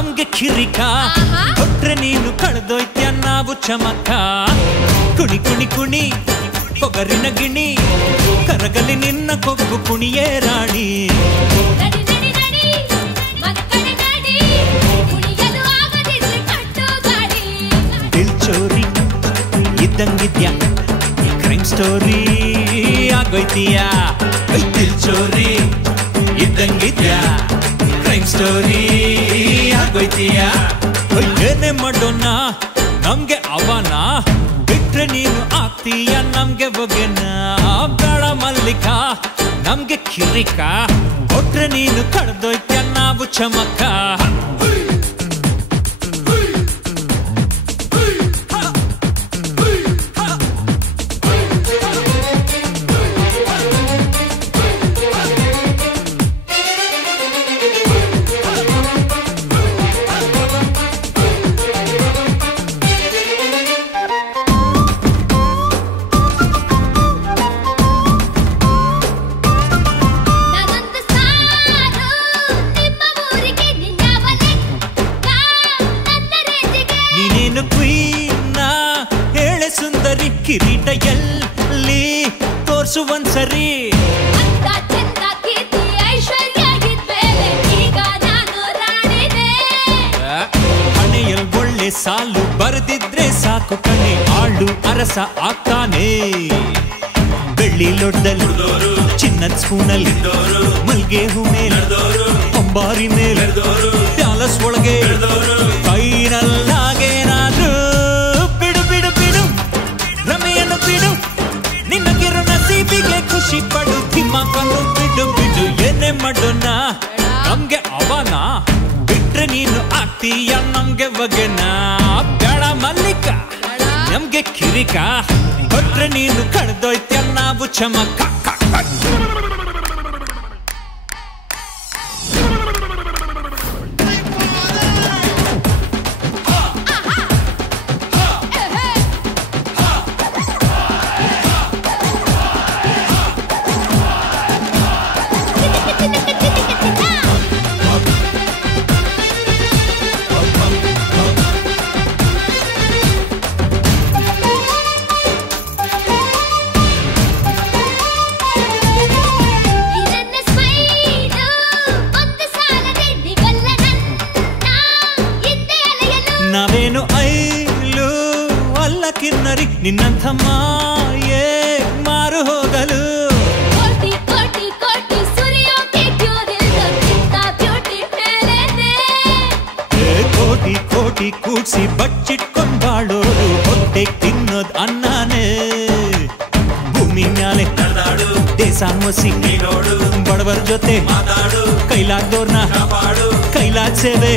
ನಮ್ಗೆ ಕಿರಿಕ ಕೊಟ್ರೆ ನೀನು ಕಳೆದೋಯ್ತ್ಯ ನಾವು ಚಮಕ ಕುಣಿ ಕುಣಿ ಕುಣಿ ಕೊಗರಿನ ಗಿಣಿ ಕರಗಲಿ ನಿನ್ನ ಕೊಗ್ಗು ಕುಣಿಯೇ ರಾಣಿ ದಿಲ್ ಚೋರಿ ಇದ್ದಂಗಿದ್ಯಾ ಕ್ರೈಮ್ ಸ್ಟೋರಿ ಆಗೋಯ್ತೀಯಾ ದಿಲ್ ಚೋರಿ ಇದ್ದಂಗಿದ್ಯಾ ಕ್ರೈಮ್ ಸ್ಟೋರಿ ಆಗೋಯ್ತೀಯಾ ಏನೇ ಮಾಡೋಣ ನಮ್ಗೆ ಅವನ ಬಿಟ್ರೆ ನೀನು ಆಗ್ತೀಯ ನಮ್ಗೆ ಬಗೆನ ಬೇಡ ಮಲ್ಲಿಕ ನಮ್ಗೆ ಕಿರಿಕ ಕೊಟ್ರೆ ನೀನು ಕಳೆದೋಯ್ತ್ಯ ನಾವು ಚಮಕ ಹೇಳೆ ಸುಂದರಿ ಕಿರೀಟ ಎಲ್ಲಿ ತೋರ್ಸು ಒಂದ್ಸರಿ ಹಣೆಯಲ್ಲಿ ಒಳ್ಳೆ ಸಾಲು ಬರೆದಿದ್ರೆ ಸಾಕು ಕಣೆ ಆಳು ಅರಸ ಆಗ್ತಾನೆ ಬೆಳ್ಳಿ ಲೊಡ್ಡಲ್ಲಿ ಚಿನ್ನದ ಸ್ಪೂನಲ್ಲಿ ಮಲ್ಗೆ ಹೂ ಮೇಲೆ ಅಂಬಾರಿ ಮೇಲೆ ಪ್ಯಾಲಸ್ ಒಳಗೆ ಫೈನಲ್ಲಾಗೇನಾದ್ರೂ ಬಿಡು ಬಿಡು ಬಿಡು ಭ್ರಮೆಯನ್ನು ಬಿಡು ನಿನಗಿರೋ ನಸೀಬಿಗೆ ಖುಷಿ ಪಡು ದಿಮಾಕನ್ನು ಬಿಡು ಬಿಡು ಏನೇ ಮಾಡೋಣ ನಮ್ಗೆ ಅವನ ಬಿಟ್ರೆ ನೀನು ಆಗ್ತೀಯ ನಮ್ಗೆ ಬಗೆನ ಬೇಡ ಮಲ್ಲಿಕ ನಮ್ಗೆ ಕಿರಿಕ ಕೊಟ್ರೆ ನೀನು ಕಳೆದೋಯ್ತ್ಯ ನಾವು ಚಮಕ ನಾವೇನು ಐಲು ಅಲ್ಲ ಕಿನ್ನರಿ ನಿನ್ನಂಥ ಮಾಯೇ ಮಾರು ಹೋಗಲು ಕೋಟಿ ಕೋಟಿ ಕೂಡ್ಸಿ ಬಚ್ಚಿಟ್ಕೊಂಡ್ ಬಾಳೋರು ಹೊಟ್ಟೆ ತಿನ್ನೋದ್ ಅನ್ನನೇ ಭೂಮಿ ಮ್ಯಾಲೆ ಕಳೆದಾಡು ದೇಶ ಮೊಸಿ ನೋಡು ಬಡವರ ಜೊತೆ ಮಾತಾಡು ಕೈಲಾಗ್ದೋರ್ನ ಕೈಲಾಗ್ ಸೇವೆ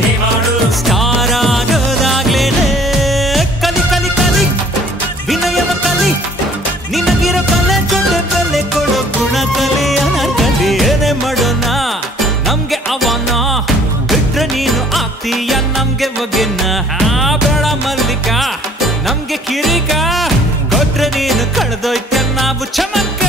ಸ್ಟಾರ್ ಆಗೋದಾಗ್ಲೇನೆ ಕಲಿ ಕಲಿ ಕಲಿ ವಿನಯವ ಕಲಿ ನಿನಗಿರೋ ಕಲೆ ಜೊತೆ ಬೆಲೆ ಕೊಡೋ ಗುಣ ಕಲಿ ಅನರ್ಕಲಿ ಏನೇ ಮಾಡೋಣ ನಮ್ಗೆ ಅವನ ಬಿಟ್ರೆ ನೀನು ಆಗ್ತೀಯ ನಮ್ಗೆ ಬಗೆನ ಬೇಡ ಮಲ್ಲಿಕ ನಮ್ಗೆ ಕಿರಿಕ ಕೊಟ್ರೆ ನೀನು ಕಳೆದೋಯ್ತ್ಯ ನಾವು ಚಮಕ